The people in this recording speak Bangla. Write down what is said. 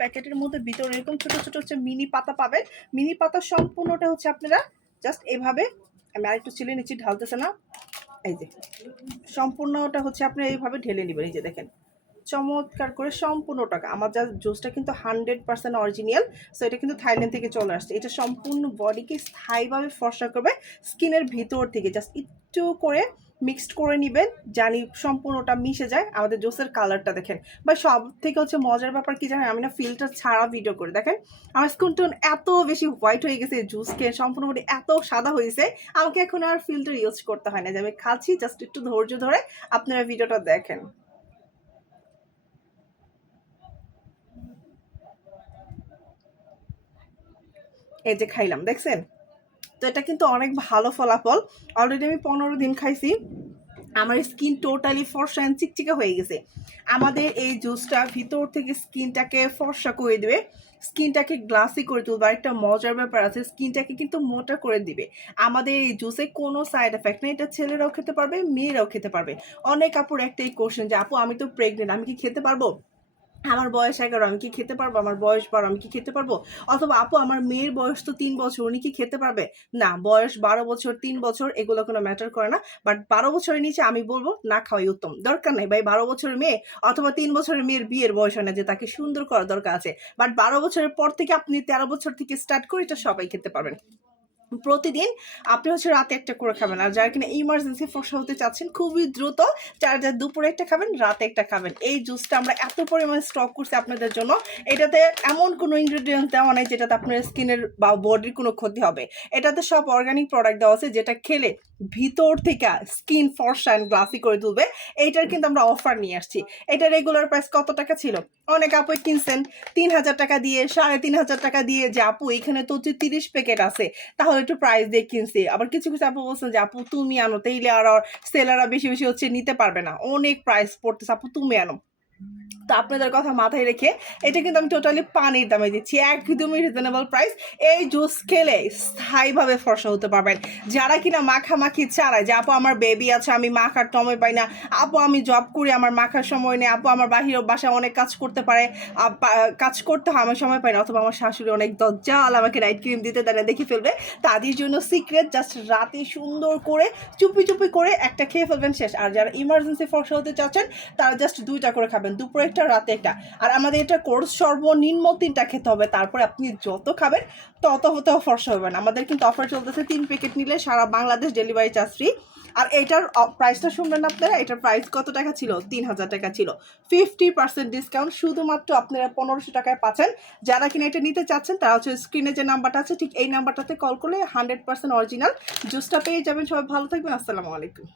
প্যাকেটের মধ্যে ভিতরে এরকম ছোট ছোট হচ্ছে মিনি পাতা পাবেন। মিনি পাতা সম্পূর্ণটা হচ্ছে আপনারা জাস্ট এভাবে, আমি আরেকটু চিলে নিচ্ছি, ঢালতেছে না, এই যে সম্পূর্ণটা হচ্ছে আপনি এইভাবে ঢেলে নেবেন। এই যে দেখেন চমৎকার করে সম্পূর্ণ টাকা। আমার যা জুসটা কিন্তু 100% অরিজিনাল, সো এটা কিন্তু থাইল্যান্ড থেকে চলে আসছে। এটা সম্পূর্ণ বডিকে স্থায়ীভাবে ফর্সা করবে স্কিনের ভিতর থেকে। জাস্ট একটু করে মিক্সড করে নেবেন, জানি সম্পূর্ণটা মিশে যায়। আমাদের জুসের কালারটা দেখেন, বা সব থেকে হচ্ছে মজার ব্যাপার কি জানেন, আমি না ফিল্টার ছাড়া ভিডিও করে দেখেন আমার স্কিন টোন এত বেশি হোয়াইট হয়ে গেছে, জুস খেয়ে সম্পূর্ণ বডি এত সাদা হয়েছে, আমাকে এখন আর ফিল্টার ইউজ করতে হয় না। যে আমি খাচ্ছি, জাস্ট একটু ধৈর্য ধরে আপনারা ভিডিওটা দেখেন। এই যে খাইলাম, দেখছেন? তো এটা কিন্তু অনেক ভালো ফলাফল। অলরেডি আমি 15 দিন খাইছি, আমার স্কিন টোটালি ফর্সা অ্যান্ড চিকচিকা হয়ে গেছে। আমাদের এই জুসটা ভিতর থেকে স্কিনটাকে ফর্সা করে দেবে, স্কিনটাকে গ্লাসি করে তুলবে। আর একটা মজার ব্যাপার আছে, স্কিনটাকে কিন্তু মোটা করে দিবে। আমাদের এই জুসে কোনো সাইড এফেক্ট নেই, এটা ছেলেরাও খেতে পারবে, মেয়েরাও খেতে পারবে। অনেক আপুর একটাই কোশ্চেন যে আপু আমি তো প্রেগনেন্ট, আমি কি খেতে পারবো? আমার বয়স 11, আমি কি খেতে পারবো? আমার বয়স 12, আমি কি খেতে পারবো? অথবা আপু আমার মেয়ের বয়স তো 3 বছর, উনি কি খেতে পারবে? না, বয়স 12 বছর 3 বছর এগুলো কোনো ম্যাটার করে না। বাট 12 বছরের নিচে আমি বলবো না খাওয়াই উত্তম। দরকার নেই ভাই 12 বছরের মেয়ে অথবা 3 বছরের মেয়ের বিয়ের বয়স হয় না যে তাকে সুন্দর করার দরকার আছে। বাট 12 বছরের পর থেকে আপনি 13 বছর থেকে স্টার্ট করে এটা সবাই খেতে পারবেন। প্রতিদিন আপনি হচ্ছে রাতে একটা করে খাবেন। আর যারা কিনা ইমার্জেন্সি ফর্সা হতে চাচ্ছেন খুবই দ্রুত, যারা দুপুরে একটা খাবেন, রাতে একটা খাবেন। এই জুসটা আমরা এত পরিমাণে স্টক করছি আপনাদের জন্য। এটাতে এমন কোনো ইনগ্রেডিয়েন্ট দেওয়া নেই যেটাতে আপনার স্কিনের বা বডির কোনো ক্ষতি হবে। এটাতে সব অর্গানিক প্রোডাক্ট দেওয়া আছে, যেটা খেলে ভিতর থেকে স্কিন ফর্সা অ্যান্ড গ্লাসি করে তুলবে। এইটার কিন্তু আমরা অফার নিয়ে আসছি। এটা রেগুলার প্রাইস কত টাকা ছিল? অনেক আপু কিনছেন 3000 টাকা দিয়ে, 3500 টাকা দিয়ে, যে আপু এখানে তো 30 প্যাকেট আছে, তাহলে একটু প্রাইস দিয়ে কিনছি। আবার কিছু কিছু আপু বলছেন যে আপু তুমি আনো, তাইলে আর সেলাররা বেশি বেশি হচ্ছে নিতে পারবে না, অনেক প্রাইস পড়তেছে, আপু তুমি আনো। তো আপনাদের কথা মাথায় রেখে এটা কিন্তু আমি টোটালি পানির দামে দিচ্ছি, একদমই রিজনেবল প্রাইস। এই জুস খেলে স্থায়ীভাবে ফর্সা হতে পারবেন। যারা কিনা মাখামাখি ছাড়ায় যে আপু আমার বেবি আছে, আমি মাখার সময় পাই না, আপু আমি জব করি আমার মাখার সময় নেই, আপু আমার বাসায় অনেক কাজ করতে পারে, কাজ করতে হয়, আমার সময় পাই না, অথবা আমার শাশুড়ি অনেক দজ্জাল, আমাকে নাইট ক্রিম দিতে তারা দেখে ফেলবে, তাদের জন্য সিক্রেট, জাস্ট রাতে সুন্দর করে চুপি চুপি করে একটা খেয়ে ফেলবেন, শেষ। আর যারা ইমার্জেন্সি ফর্সা হতে চাচ্ছেন তারা জাস্ট 2টা করে খাবেন, দুপুরে একটা, রাতে একটা। আর আমাদের এটা কোর্স সর্বনিম্ন 3টা খেতে হবে, তারপরে আপনি যত খাবেন তত হতে ফর্সা হবেন। আমাদের কিন্তু অফার চলতেছে, 3 প্যাকেট নিলে সারা বাংলাদেশ ডেলিভারি চার্জ ফ্রি। আর এটার প্রাইসটা শুনবেন আপনারা, এটার প্রাইস কত টাকা ছিল? 3000 টাকা ছিল। 50% ডিসকাউন্ট, শুধুমাত্র আপনারা 1500 টাকায় পাচ্ছেন। যারা কিনা এটা নিতে চাচ্ছেন তারা হচ্ছে স্ক্রিনে যে নাম্বারটা আছে ঠিক এই নাম্বারটাতে কল করলে 100% অরিজিনাল জুসটা পেয়ে যাবেন। সবাই ভালো থাকবেন, আসসালামু আলাইকুম।